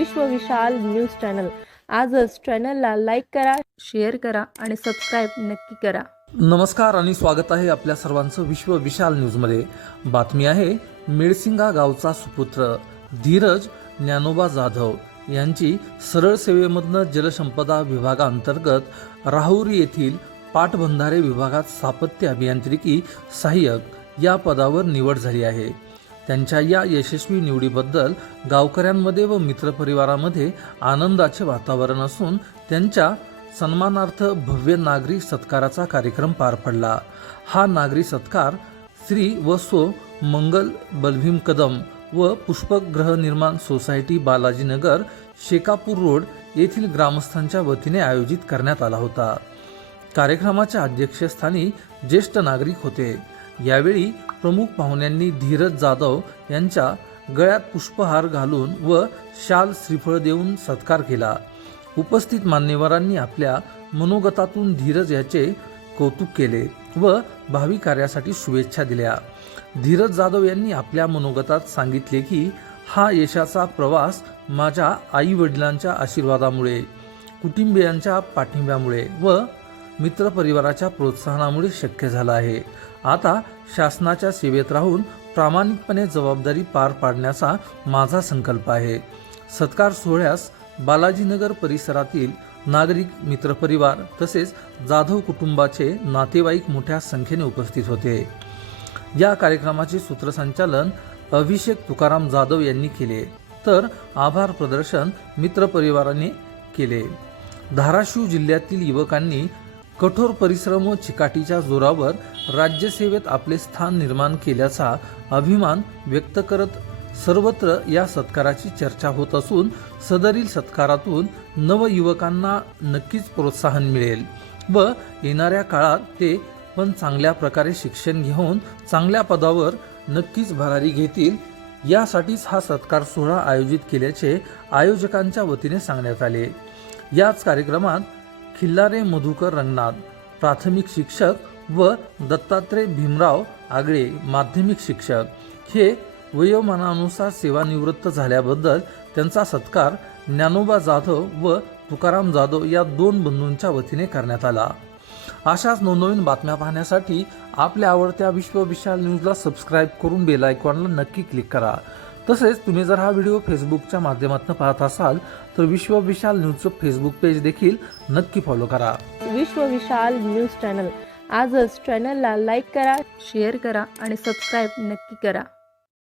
विश्व विशाल news channel. आजच चॅनलला लाईक करा, शेअर करा आणि सबस्क्राईब नक्की करा। नमस्कार आणि स्वागत आहे आपल्या सर्वांचं विश्व विशाल न्यूजमध्ये। बातमी आहे मेळसिंगा गावचा सुपुत्र धीरज ज्ञानोबा जाधव यांची सरळ सेवेमधनं जलसंपदा विभागाअंतर्गत राहुरी येथील पाटबंधारे विभागात स्थापत्य अभियांत्रिकी सहाय्यक या पदावर निवड झाली आहे। त्यांच्या या यशस्वी निवडीबद्दल गावकऱ्यांमध्ये व मित्रपरिवारामध्ये आनंदाचे वातावरण असून त्यांच्या सन्मानार्थ भव्य नागरी सत्काराचा कार्यक्रम पार पडला। हा नागरी सत्कार श्री व सो मंगल बलभीम कदम व पुष्पक गृहनिर्माण सोसायटी बालाजीनगर शेकापूर रोड येथील ग्रामस्थांच्या वतीने आयोजित करण्यात आला होता। कार्यक्रमाच्या अध्यक्षस्थानी ज्येष्ठ नागरिक होते। यावेळी प्रमुख पाहुण्यांनी धीरज जाधव यांच्या गळ्यात पुष्पहार घालून व शाल श्रीफळ देऊन सत्कार केला। उपस्थित मान्यवरांनी आपल्या मनोगतातून धीरज याचे कौतुक केले व भावी कार्यासाठी शुभेच्छा दिल्या। धीरज जाधव यांनी आपल्या मनोगतात सांगितले की हा यशाचा प्रवास माझ्या आई वडिलांच्या आशीर्वादामुळे, कुटुंबियांच्या पाठिंब्यामुळे व मित्रपरिवाराच्या प्रोत्साहनामुळे शक्य झाला आहे। आता शासनाच्या सेवेत राहून प्रामाणिकपणे जबाबदारी पार पाडण्याचा माझा संकल्प आहे। सत्कार सोहळ्यास बालाजीनगर परिसरातील नागरिक, मित्रपरिवार तसेच जाधव कुटुंबाचे नातेवाईक मोठ्या संख्येने उपस्थित होते। या कार्यक्रमाचे सूत्रसंचालन अभिषेक तुकाराम जाधव यांनी केले, तर आभार प्रदर्शन मित्रपरिवाराने केले। धाराशिव जिल्ह्यातील युवकांनी कठोर परिश्रम व चिकाटीच्या जोरावर राज्यसेवेत आपले स्थान निर्माण केल्याचा अभिमान व्यक्त करत सर्वत्र या सत्काराची चर्चा होत असून सदरील सत्कारातून नवयुवकांना नक्कीच प्रोत्साहन मिळेल व येणाऱ्या काळात ते पण चांगल्या प्रकारे शिक्षण घेऊन चांगल्या पदावर नक्कीच भरारी घेतील, यासाठीच हा सत्कार सोहळा आयोजित केल्याचे आयोजकांच्या वतीने सांगण्यात आले। याच कार्यक्रमात खिल्लारे मधुकर रंगनाथ प्राथमिक शिक्षक व दत्तात्रय भीमराव आगळे माध्यमिक शिक्षक हे वयोमानानुसार सेवानिवृत्त झाल्याबद्दल त्यांचा सत्कार ज्ञानोबा जाधव व तुकाराम जाधव या दोन बंधूंच्या वतीने करण्यात आला। अशाच नवनवीन बातम्या पाहण्यासाठी आपल्या आवडत्या विश्व विशाल न्यूजला सबस्क्राईब करून बेल आयकॉनला नक्की क्लिक करा। तसेच तुम्ही जर हा व्हिडिओ फेसबुकच्या माध्यमातून पाहत असाल तर विश्व विशाल न्यूजचं फेसबुक पेज देखील नक्की फॉलो करा। विश्व विशाल न्यूज चॅनल। आजच चॅनलला लाईक करा, शेअर करा आणि सबस्क्राईब नक्की करा।